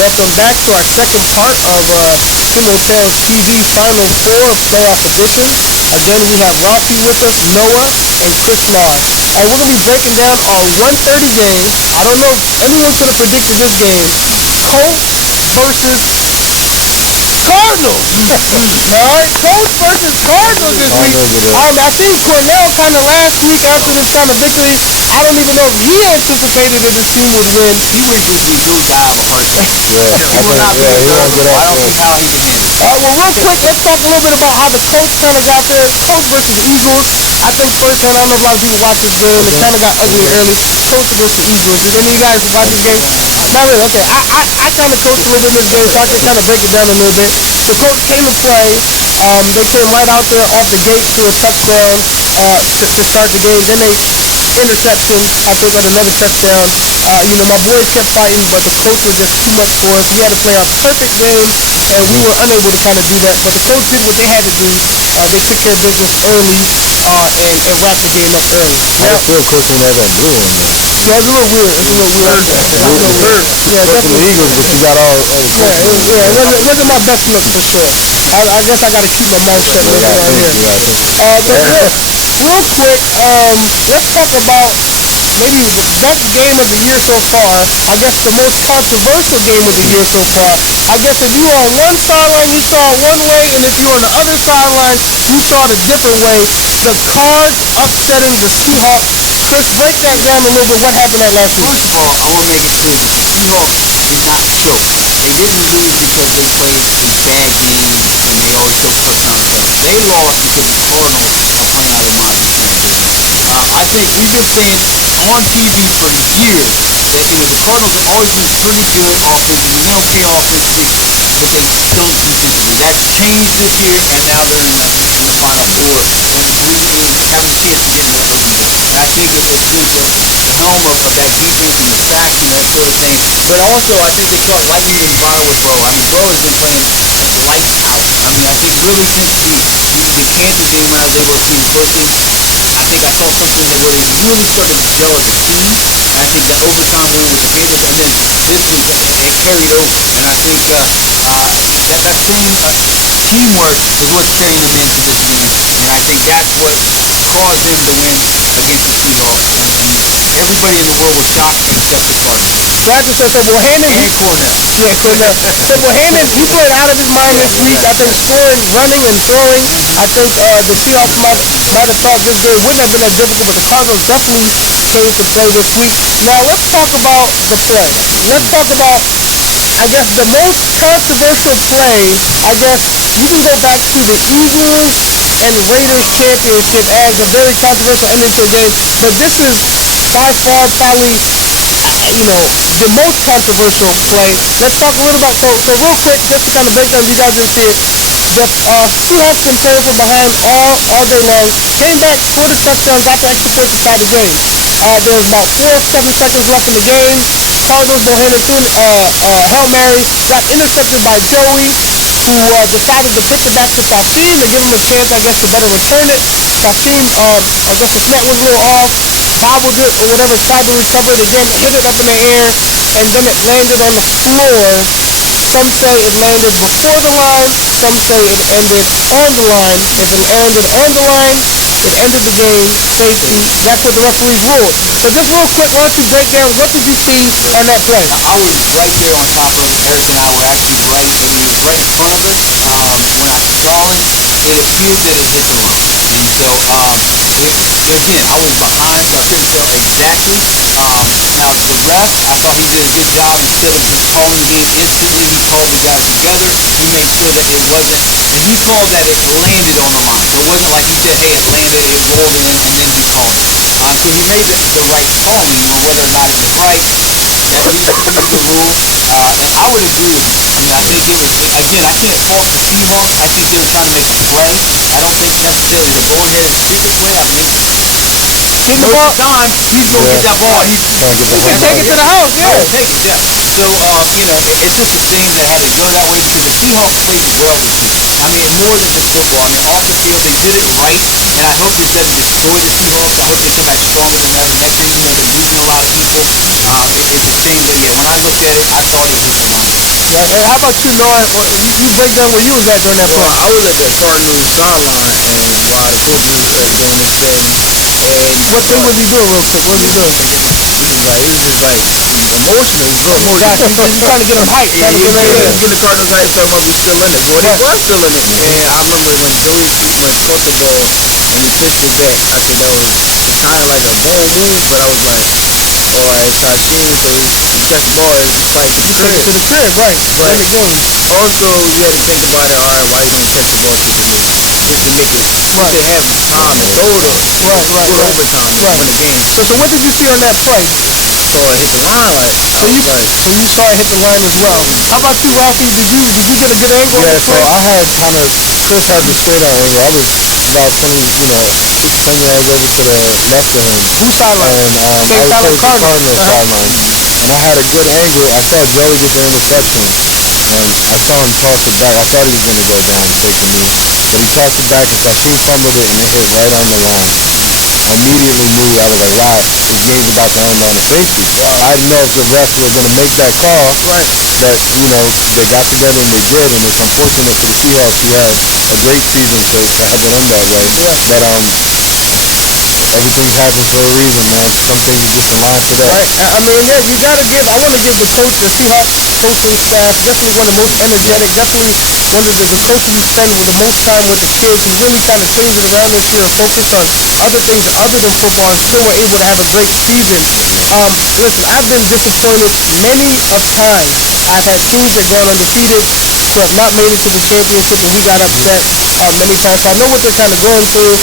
Welcome back to our second part of Sumo Tales TV Final Four playoff edition. Again, we have Ralphie with us, Noah, and Chris Mar. We're going to be breaking down our 1:30 game. I don't know if anyone could have predicted this game. Colts versus Cardinals. Alright, Colts versus Cardinals this week. I think Cornell kind of last week after this kind of victory, I don't even know if he anticipated that this team would win. He knows I have a heart attack. He will not be nervous. I don't think how he can handle it. Well, real quick, let's talk a little bit about how the Colts kind of got there. Colts versus Eagles. I think firsthand, I don't know if a lot of people watch this game. It kind of got ugly early. Colts versus Eagles. Did any of you guys watch this game? Not really. Okay. I kind of coached a little bit of this game, so I can kind of break it down a little bit. The Colts came to play. They came right out there off the gate to a touchdown to start the game. Then they interception. I think got another touchdown. My boys kept fighting, but the Colts were just too much for us. We had to play a perfect game, and we were unable to kind of do that. But the Colts did what they had to do. They took care of business early and wrapped the game up early. I was still coaching that blue one. Yeah, it's a little weird. It's a little weird. Yeah, definitely. The Eagles, but you got all. It wasn't my best look for sure. I guess I got to keep my mouth shut right here. But real quick, let's talk about maybe the best game of the year so far. I guess the most controversial game of the year so far. I guess if you were on one sideline, you saw it one way, and if you were on the other sideline, you saw it a different way. The Cards upsetting the Seahawks. Chris, break that down a little bit. What happened that last week? First of all, I want to make it clear that the Seahawks did not choke. They didn't lose because they played a bad game and they always took touchdowns. They lost because the Cardinals are playing out of their minds and playing business. I think we've been saying on TV for years that the Cardinals have always been pretty good offensively. They don't play offensively, but they stunk defensively. That's changed this year, and now they're in the Final Four and losing, having a chance to get in the first game. And I think it's the helm of that defense and the sacks and that sort of thing. But also, I think they caught lightning in the bottle with Bo. I mean, Bo has been playing lights out. I mean, I think really since the Kansas game when I was able to see him closely, I think I saw something where they really started to gel as a team. And I think the overtime win was big, and then this was it carried over. And I think that same teamwork is what's carrying them into this game. And I think that's what caused them to win against the Seahawks. And everybody in the world was shocked except the Cardinals. Gotcha. So Bohannon and Cornell. Yeah, Cornell. So Bohannon, he played out of his mind this week. I think scoring, running, and throwing. I think the Seahawks might have thought this game wouldn't have been as difficult, but the Cardinals definitely came to play this week. Now let's talk about the play. Let's talk about, I guess, the most controversial play. I guess you can go back to the Eagles and Raiders championship as a very controversial ending to a game, but this is by far probably the most controversial play. Let's talk a little about so real quick, just to kind of break down, if you guys didn't see it. The Seahawks been playing from behind all day long. Came back, scored a touchdown, got the extra point to tie the game. There was about 4 or 7 seconds left in the game. Cardinals, Bohannon threw Hail Mary, got intercepted by Joey, who decided to pitch it back to Shaheem to give him a chance, I guess, to better return it. Shaheem, I guess the snap was a little off, bobbled it or whatever, tried to recover it again, hit it up in the air, and then it landed on the floor. Some say it landed before the line, some say it ended on the line. If it landed on the line, it ended the game, safety. That's what the referees ruled. But just real quick, why don't you break down, what did you see on that play? I was right there on top of it. Eric and I were actually right in front of it. When I saw it, it appeared that it hit the line. And so, again, I was behind, so I couldn't tell exactly. Now, the ref, I thought he did a good job. Instead of just calling the game instantly, he called the guys together. He made sure that it wasn't, and he called that it landed on the line. So it wasn't like he said, hey, it landed, it rolled in, and then he called it. So he made the right calling. Whether or not it was right, he's the rule. And I would agree with him. I mean, I think it was, again, I can't fault the Seahawks. I think they were trying to make a play. I don't think necessarily the go ahead stupid play. I mean, The ball. time, he's going to get that ball. He's going to take it to the house, yeah. Take it, yeah. So, it's just a shame that it had to go that way because the Seahawks played well this year. I mean, more than just football. I mean, off the field, they did it right, and I hope this doesn't destroy the Seahawks. I hope they come back stronger than ever next year. They're losing a lot of people. It's a shame, but yeah, when I looked at it, I thought it hit the line. Right. And how about you, Noah? You break down where you was at during that Well, play. I was at the Cardinals sideline, and while the coach was doing his thing, and What thing was he doing real quick? What was he doing? he was just like emotional. He was real emotional. Gotcha. He's trying to get him hyped. Yeah, Trying to get him ready. get the Cardinals hyped, talking about we still in it. Well, he was still in it. And I remember when Joey went caught the ball and he pitched it back. I think that was kind of like a bold move, but I was like, oh, it's Hakeem, so he catch the ball, it's like He took it to the crib, right? But In the game. also, you got to think about it. All right, why you gonna catch the ball just to make it Right. to have time to throw it, Right. go to overtime and Right. win the game. So what did you see on that play? So I hit the line like I was like, So you saw it hit the line as well. How about you, Rafi? Did you get a good angle on Yeah, the so play? I had kind of, Chris had the straight on angle. I was about 20, 10 yards over to the left of him. Who sideline? And I was Same towards the sideline, Cardinals Cardinals. sideline. And I had a good angle. I saw Joey get the interception. And I saw him toss it back. I thought he was going to go down and take the knee. But he tossed it back and Hakeem fumbled it and it hit right on the line. I immediately knew, I was like, wow, this game's about to end on a safety. I didn't know if the refs were going to make that call. Right. But, they got together and they did, and it's unfortunate for the Seahawks. We had a great season to have it end that way. Yeah. But everything happens for a reason, man. Some things are just aligned for that. Right. I mean, yeah, I want to give the coach, the Seahawks coaching staff, definitely one of the most energetic, definitely one of the coaches who spend the most time with the kids. He really kind of changed it around this year and focused on other things other than football and still were able to have a great season. Listen, I've been disappointed many of times. I've had teams that gone undefeated who have not made it to the championship and we got upset many times. So I know what they're kind of going through.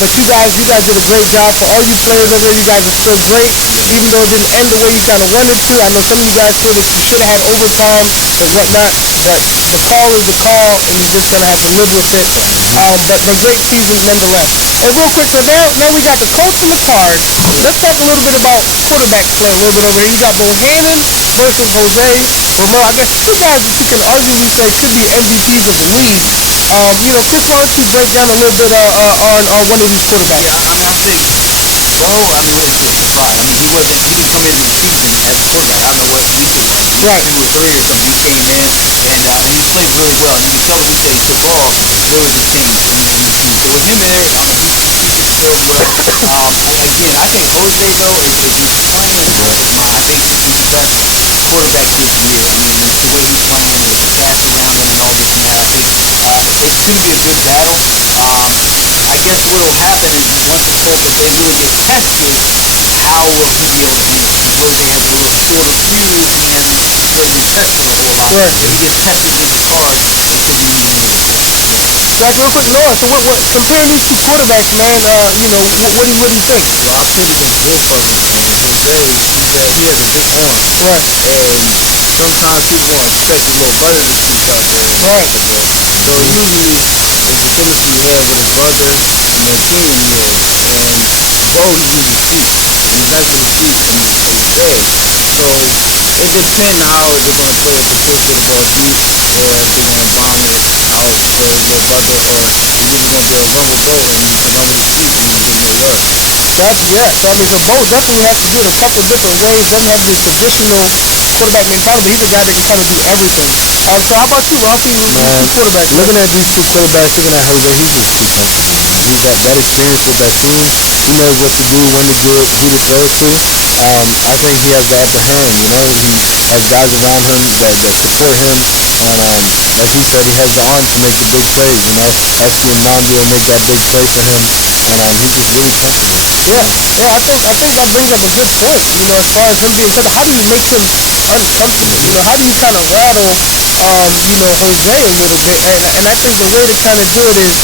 But you guys did a great job. For all you players over there, you guys are still great. Even though it didn't end the way you kind of wanted to. I know some of you guys feel that you should have had overtime and whatnot. But the call is the call, and you're just going to have to live with it. But great seasons nonetheless. And real quick, so now we got the Colts and the Cards. Let's talk a little bit about quarterback play a little bit over here. You got Bohannon versus Jose Romo. I guess two guys that you can arguably say should be MVPs of the league. Chris, why don't you break down a little bit on one of these quarterbacks? yeah, I think, well, what was the spot? He didn't come into the season as a quarterback. I don't know what week it was. Right. He was 3 or something. He came in and he played really well. You could tell when he said he took off, there was a change. So with him in there, he did very well. Again, I think Jose though, if he's playing right, I think he's the best quarterback this year. The way he's playing with the cast around him and all this and that. I think it's going to be a good battle. I guess what will happen is once the Colts, if they really get tested, how will he be able to handle it? Jose has a little shorter fuse and he doesn't get tested a whole lot. Right. If he gets tested against the Cards, he could be even able to play. Guys, real quick, Noah. So what comparing these two quarterbacks, man? What do you think? Well, I played against both of them, and Jose, he has a big arm. Right. And sometimes people gonna expect a little brother to sneak out there. Right. So usually it's the chemistry you have with his brother and their team, and Bo, he's really cute. He's nice little cute and he plays fast. So it depends how they're gonna play, if the Colts are gonna beat or if they're gonna bomb it out for his little brother, or he's either gonna be able to run with Bo and run with his feet and get more yards. Gotcha, yeah. So, so Bo definitely has to do it a couple different ways. Doesn't have your traditional quarterback mentality, but he's a guy that can kind of do everything. So how about you, Ralphie? Quarterback. Looking at these two quarterbacks, looking at Jose, he's got that experience with that team. He knows what to do, when to do it, who to throw it to. I think he has the upper hand, He has guys around him that support him. And like he said, he has the arm to make the big plays, Esky and Nandi will make that big play for him. And he's just really comfortable. Yeah. I think that brings up a good point. As far as him being, because how do you make him uncomfortable? How do you kind of rattle, Jose a little bit? And I think the way to kind of do it is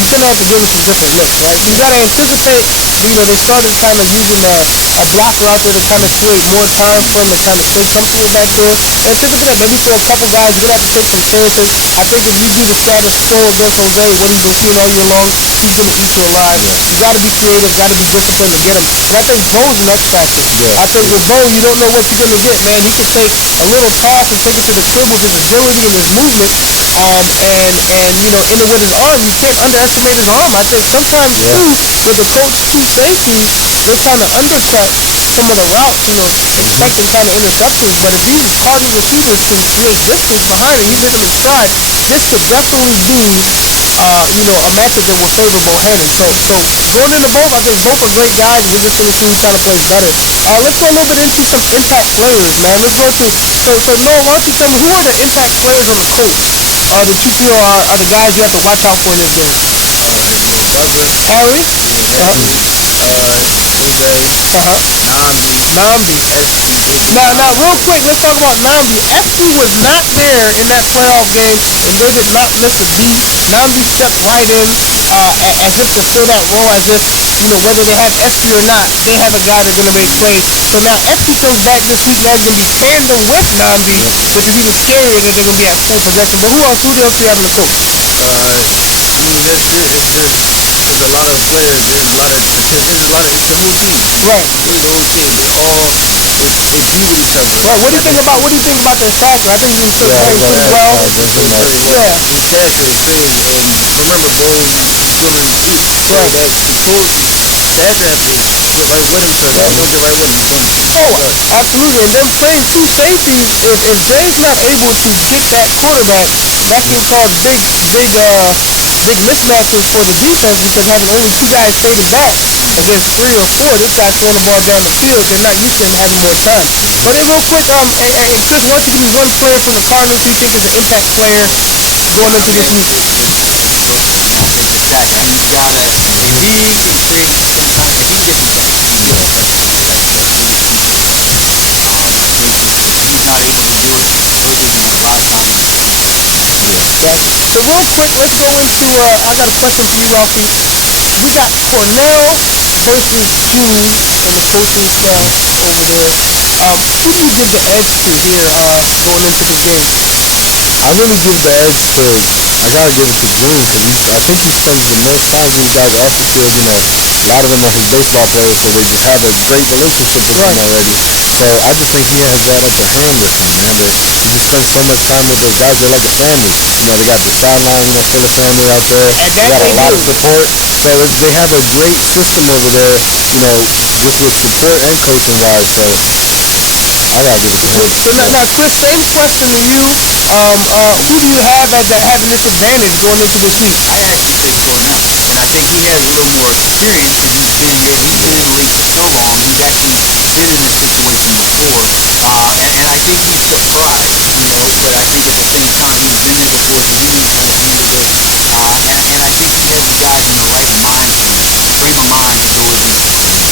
you're gonna have to give him some different looks, right? You gotta anticipate. They started kind of using a blocker out there to kind of create more time for him to kind of stay comfortable back there. Anticipate that maybe for a couple guys, you're gonna have to take some chances. I think if you do the status quo against Jose, what he's been seeing all year long, he's gonna eat you alive. You gotta be creative, gotta be disciplined to get him. And I think Bo's an X factor. Yeah. I think with Bo, you don't know what you're gonna get, man. He can take a little toss and take it to the crib with his agility and his movement. And in it with his arm, you can't underestimate his arm. I think sometimes too, with the Colts two safeties, they kind of undercut some of the routes, expecting kind of interceptions. But if these Cardinals receivers can create distance behind him, he's hitting him in stride. This could definitely be, a matchup that will favor Bohannon. So going into both, I think both are great guys. We're just going to see who kind of plays better. Let's go a little bit into some impact players, man. Let's go through. So Noah, why don't you tell me who are the impact players on the Colts that you feel are the guys you have to watch out for in this game? Your brother, Harry, Namdi, Namdi. Now, real quick, let's talk about Namdi. FP was not there in that playoff game, and they did not miss a beat. Namdi stepped right in as if to fill that role, as if, whether they have FP or not, they have a guy that's going to make plays. So now FP comes back this week, now he's going to be tandem with Namdi, which is even scarier that they're going to be at full possession. But who else do you have in the Colts? There's a lot of players. It's the whole team. Right. Really, the whole team. They agree with each other. Right. What do you think about their striker? I think he's playing pretty well. Yeah. His character is crazy. And remember, bro, still in the seat. Right. That the coach, the advance put right with him, so that one get right with him. Oh, absolutely. And then playing two safeties, if Zay's not able to get that quarterback, that can cause big mismatches for the defense, because having only two guys fading back against 3 or 4, this guy's throwing the ball down the field. They're not used to him having more time. But then real quick, and Chris, why don't you give me one player from the Cardinals who you think is an impact player going into this week? Now take the sack. I mean, you gotta, if he can create some kind, if he can get some speed, especially like the speed speed, I think if he's not able to do it, they're giving a lot of time to the other guys. Gotcha. So real quick, let's go into, I got a question for you, Ralphie. We got Cornell versus June in the coaching staff over there. Who do you give the edge to here going into this game? I really give the edge to. I gotta give it to June, because I think he spends the most time with these guys off the field. A lot of them are his baseball players, so they just have a great relationship with him already. So I just think he has that upper hand with them, man. That he just spends so much time with those guys. They're like a family. They got the sideline, full of family out there. They got a lot of support. So they have a great system over there, just with support and coaching wise. So I gotta give it to him. So now, Chris, same question to you. Who do you have as having this advantage going into this week? I actually say Cornell, and I think he has a little more experience because he's been in the league for so long. He's actually been in this situation before, and I think he's surprised, but I think at the same time he's been there before, so he knows how to handle it, and I think he has the guys in the right frame of mind to go against the Cardinals.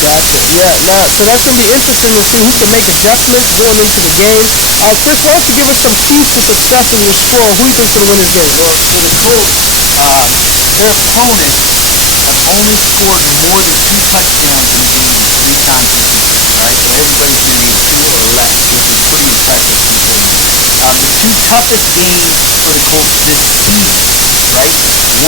Gotcha. Yeah. Now, so that's gonna be interesting to see who can make adjustments going into the game. Chris, why don't you give us some keys to success in your score? Who do you think's gonna win this game? Well, for the Colts, their opponent have only scored more than 2 touchdowns in a game 3 times this year. All right, so everybody's been a 2 or less, which is pretty impressive considering. The 2 toughest games for the Colts this season, right?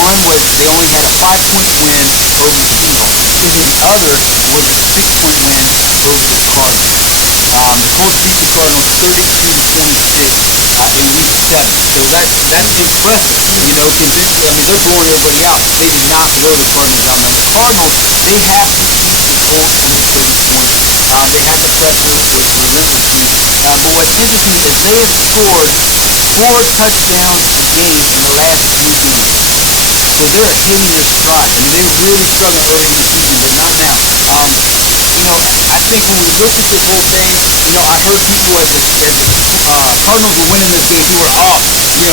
One was they only had a 5-point win over the Eagles, and the other was a 6-point win over the Cardinals. The Colts beat the Cardinals 32-26 in Week 7, so that's impressive. Considering, I mean, they're blowing everybody out. They did not blow the Cardinals out. Now the Cardinals, they have to keep the Colts under 30 points. They have to pressure relentlessly. But what's interesting is they have scored 4 touchdowns a game in the last 3 games. So they're hitting their stride. I mean, they really struggled early in the season, but not now. I think when we look at this whole thing, I heard people as the Cardinals were winning this game who were,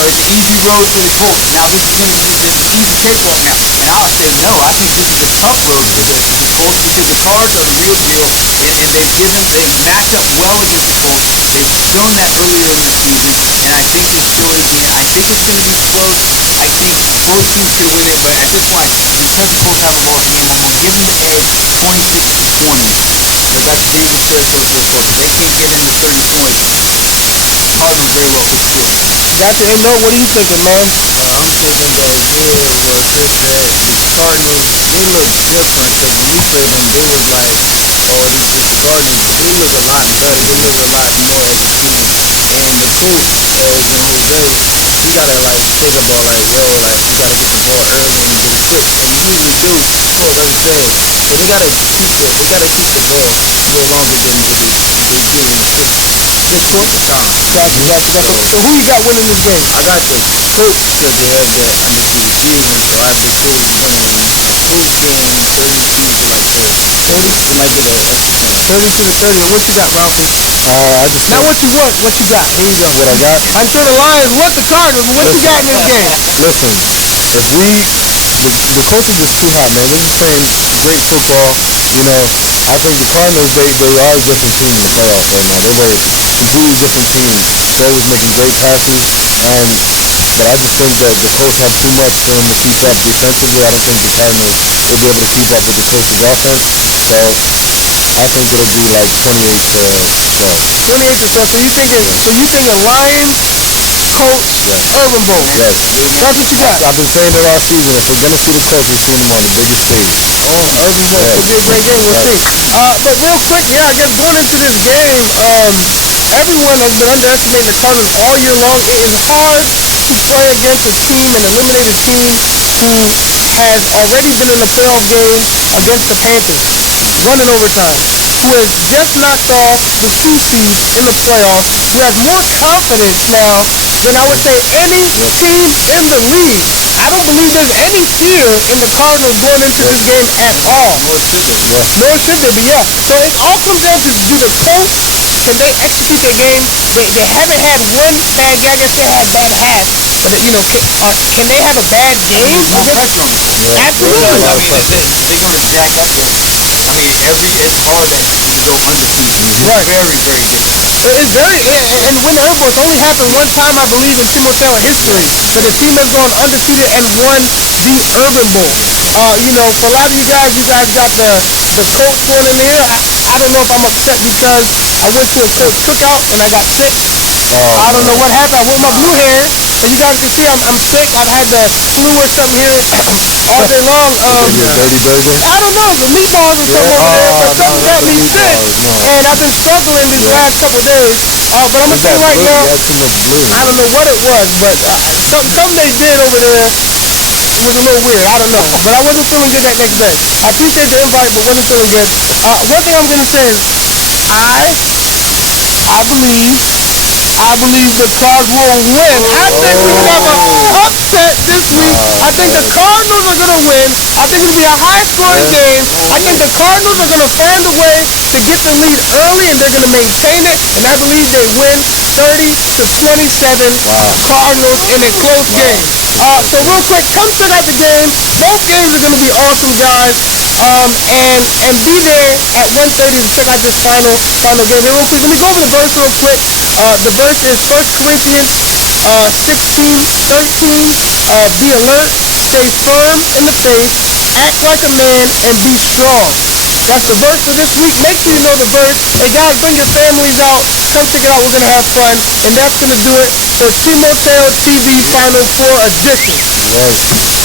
it's an easy road for the Colts. Now this is going to be this easy cakewalk now. And I'll say no. I think this is a tough road for the Colts because the Cards are the real deal, and they've matched up well against the Colts. They've shown that earlier in the season, and I think they show it again. I think it's going to be close. I think both teams can win it, but at this point, because the Colts have a lower game, I'm going to give them the edge 26-20. Because that's dangerous territory for the Colts. They can't get into 30 points. Cardinals very well could score again. Gotcha. Hey, Mo, what are you thinking, man? I'm thinking that what Chris said, the Cardinals, they look different, because when we played them, they was like, oh, it was just the Cardinals, but they look a lot better. They look a lot more as a team. And the Colts, Jose, you gotta like think about like, yo, like you gotta get the ball early and get it quick, and you usually do. Coach like you said, but they gotta keep the ball a little longer than what they do in the six quarter time. Gotcha. So who you got winning this game? I got the Colts because they have that undefeated season, so I have the Colts winning a close game, 32 to like 30. 30? They might get an extra point. 32-30. And what you got, Ralphie? I just Not what you want, what you got. what I got. I'm sure the Lions want the Cardinals, but what you got in this game? Listen, if the Colts are just too hot, man. They're just playing great football. You know, I think the Cardinals, they are a different team in the playoffs right now. They're a completely different team. They're always making great passes, but I just think that the Colts have too much for them to keep up defensively. I don't think the Cardinals will be able to keep up with the Colts' offense. So I think it'll be like 28 to 12. 28 to 12. So you thinking Lions, Colts, Urban Bowl? Yes. That's what you got. I've been saying it all season. If we're gonna see the Colts, we're seeing them on the biggest stage. Urban Bowl. Right. It'll be a great game. We'll see. But real quick, I guess going into this game, everyone has been underestimating the Cardinals all year long. It is hard to play against a team, an eliminated team, who has already been in the playoff game against the Panthers, running overtime, who has just knocked off the 2 seed in the playoffs, who has more confidence now than I would say any team in the league. I don't believe there's any fear in the Cardinals going into this game at all. Nor should there be, So it all comes down to, do the Colts, can they execute their game? They haven't had one bad game. I guess they had bad halves. But, can they have a bad game? Absolutely. I mean, they're gonna jack up their. I mean, it's hard that when you go undefeated. It's very, very difficult. It's very, and win the Urban Bowl, it's only happened one time, I believe, in Timoteo history, that a team has gone undefeated and won the Urban Bowl. For a lot of you guys got the Colts going in here. I don't know if I'm upset because I went to a Colts cookout and I got sick. I don't know what happened. I wore my blue hair, and you guys can see I'm sick. I've had the flu or something here all day long. Dirty burger? I don't know, the meatballs or something over there, but something got me sick, and I've been struggling these last couple days. But I'm gonna say right now, I don't know what it was, but something they did over there was a little weird. I don't know, but I wasn't feeling good that next day. I appreciate the invite, but wasn't feeling good. One thing I'm gonna say is, I believe the Cards will win. I think we can have an upset this week. I think the Cardinals are going to win. I think it'll be a high-scoring game. I think the Cardinals are going to find a way to get the lead early, and they're going to maintain it. And I believe they win 30-27. Cardinals in a close game. So real quick, come check out the game. Both games are going to be awesome, guys. And be there at 1:30 to check out this final game. Here, real quick, let me go over the verse real quick. The verse is 1 Corinthians 16:13. Be alert, stay firm in the faith, act like a man, and be strong. That's the verse for this week. Make sure you know the verse. Hey guys, bring your families out. Come check it out. We're gonna have fun, and that's gonna do it for Timoteo TV Final 4 edition. Right.